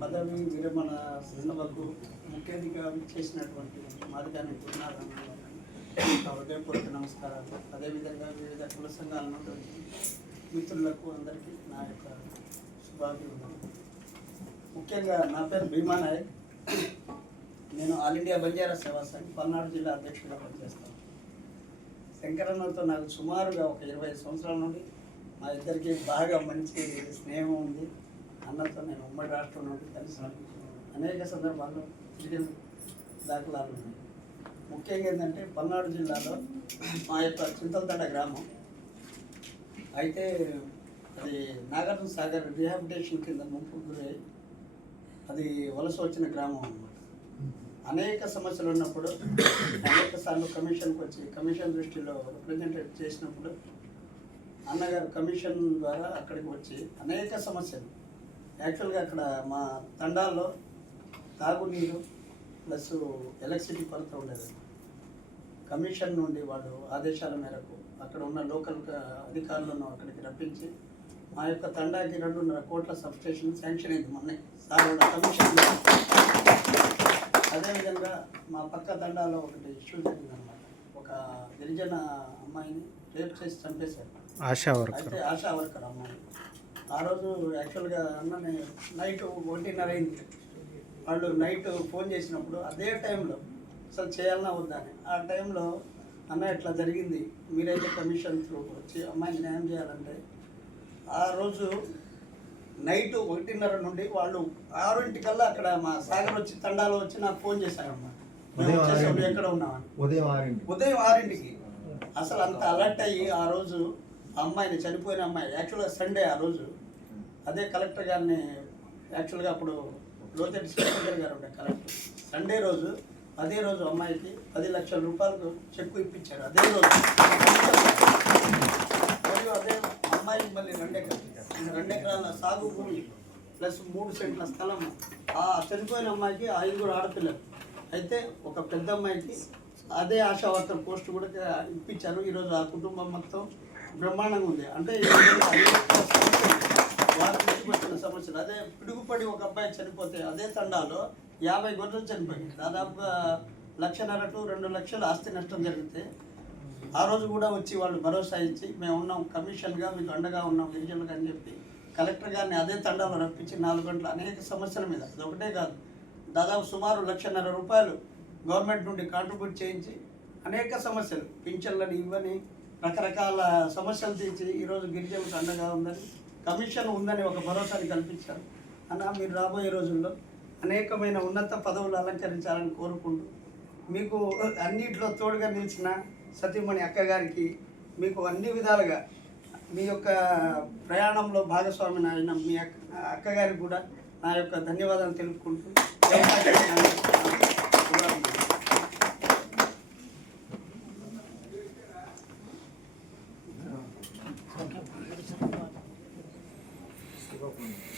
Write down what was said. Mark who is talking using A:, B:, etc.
A: పదవి విరమణ సభకు ముఖ్య అతిథిగా చేసినటువంటి మాదిగాని గురునాథన్ హృదయపూర్వక నమస్కారాలు. అదేవిధంగా వివిధ కుల సంఘాల నుండి మిత్రులకు అందరికీ నా యొక్క శుభాభివందనలు. ముఖ్యంగా నా పేరు భీమా నాయక్. నేను ఆల్ ఇండియా బంజారా సేవా సంఘ్ పల్నాడు జిల్లా అధ్యక్షుడిగా పనిచేస్తాను. శంకరన్నతో నాకు సుమారుగా ఒక ఇరవై సంవత్సరాల నుండి మా ఇద్దరికి బాగా మంచి స్నేహం ఉంది. అన్నంతో నేను ఉమ్మడి రాష్ట్రం నుండి అనేక సందర్భాల్లో తిరిగిన దాఖలాలు ఉన్నాయి. ముఖ్యంగా ఏంటంటే పల్నాడు జిల్లాలో మా యొక్క చింతలతట గ్రామం. అయితే అది నాగార్జున సాగర్ రిహాబిటేషన్ కింద ముంపు గురై అది వలస వచ్చిన గ్రామం అన్నమాట. అనేక సమస్యలు ఉన్నప్పుడు అనేక సార్లు కమిషన్కి వచ్చి కమిషన్ దృష్టిలో రిప్రజెంటేట్ చేసినప్పుడు అన్నగారు కమిషన్ ద్వారా అక్కడికి వచ్చి అనేక సమస్యలు యాక్చువల్గా అక్కడ మా తండాల్లో తాగునీరు ప్లస్ ఎలక్ట్రిసిటీ కొరత ఉండేది. కమిషన్ నుండి వాళ్ళు ఆదేశాల మేరకు అక్కడ ఉన్న లోకల్ అధికారులను అక్కడికి రప్పించి మా యొక్క తండాకి రెండున్నర కోట్ల సబ్స్టేషన్ శాంక్షన్ అయింది మొన్నే. సార్ కమిషన్ అదేవిధంగా మా పక్క తండాలో ఒకటి ఇష్యూ జరిగిందనమాట. ఒక గిరిజన అమ్మాయిని రేప్ చేసి చంపేశారు.
B: ఆశా వర్కర్.
A: అయితే ఆశా వర్కర్ అమ్మాయి. ఆ రోజు యాక్చువల్గా అన్నని నైట్ ఒంటిన్నర అయింది. వాళ్ళు నైట్ ఫోన్ చేసినప్పుడు అదే టైంలో అసలు చేయాలన్నా వద్దా అని. ఆ టైంలో అన్న ఇట్లా జరిగింది? మీరైతే కమిషన్ త్రూ వచ్చి అమ్మాయిని న్యాయం చేయాలంటే ఆ రోజు నైట్ ఒకటిన్నర నుండి వాళ్ళు ఆరింటికల్లా అక్కడ మా సాగర్ వచ్చి తండాలో వచ్చి నాకు ఫోన్ చేశారమ్మా. ఎక్కడ ఉన్నామని
C: ఉదయం ఆరింటి
A: ఉదయం ఆరింటికి. అసలు అంత అలర్ట్ అయ్యి ఆ రోజు ఆ అమ్మాయిని చనిపోయిన అమ్మాయి యాక్చువల్గా సండే ఆ రోజు అదే కలెక్టర్ గారిని యాక్చువల్గా అప్పుడు లోతెట్టి శేఖర్ గారు ఉండే కలెక్టర్. సండే రోజు అదే రోజు అమ్మాయికి పది లక్షల రూపాయలకు చెక్కు ఇప్పించారు. అదే రోజు. మరియు అదే అమ్మాయికి మళ్ళీ రెండెకరాలు రెండెకరాల సాగు భూమి ప్లస్ మూడు సెంట్ల స్థలం. ఆ చనిపోయిన అమ్మాయికి ఐదుగురు ఆడపిల్లలు. అయితే ఒక పెద్ద అమ్మాయికి అదే ఆశా పోస్ట్ కూడా ఇప్పించారు. ఈరోజు ఆ కుటుంబం మొత్తం బ్రహ్మాండంగా ఉంది. అంటే ఈ విధంగా సమస్యలు, వచ్చిన సమస్యలు. అదే పిడుగుపడి ఒక అబ్బాయి చనిపోతే అదే తండాలో యాభై గొర్రెలు చనిపోయింది దాదాపు లక్షన్నర టు రెండు లక్షల ఆస్తి నష్టం జరిగితే ఆ రోజు కూడా వచ్చి వాళ్ళు భరోసా ఇచ్చి మేము ఉన్నాం కమిషన్గా మీకు అండగా ఉన్నాం గిరిజనులకు అని చెప్పి కలెక్టర్ గారిని అదే తండాలో రప్పించి నాలుగు గంటల అనేక సమస్యల మీద. అది ఒకటే కాదు. దాదాపు సుమారు లక్షన్నర రూపాయలు గవర్నమెంట్ నుండి కాంట్రిబ్యూట్ చేయించి అనేక సమస్యలు పింఛన్లను ఇవ్వని రకరకాల సమస్యలు తీర్చి ఈరోజు గిరిజనులకు అండగా ఉందని కమిషన్ ఉందని ఒక భరోసాని కల్పించారు. అన్న మీరు రాబోయే రోజుల్లో అనేకమైన ఉన్నత పదవులు అలంకరించాలని కోరుకుంటూ మీకు అన్నిట్లో తోడుగా నిలిచిన సతీమణి అక్కగారికి మీకు అన్ని విధాలుగా మీ యొక్క ప్రయాణంలో భాగస్వామిని అయిన మీ అక్క అక్కగారికి కూడా నా యొక్క ధన్యవాదాలు తెలుపుకుంటూ Mm-hmm.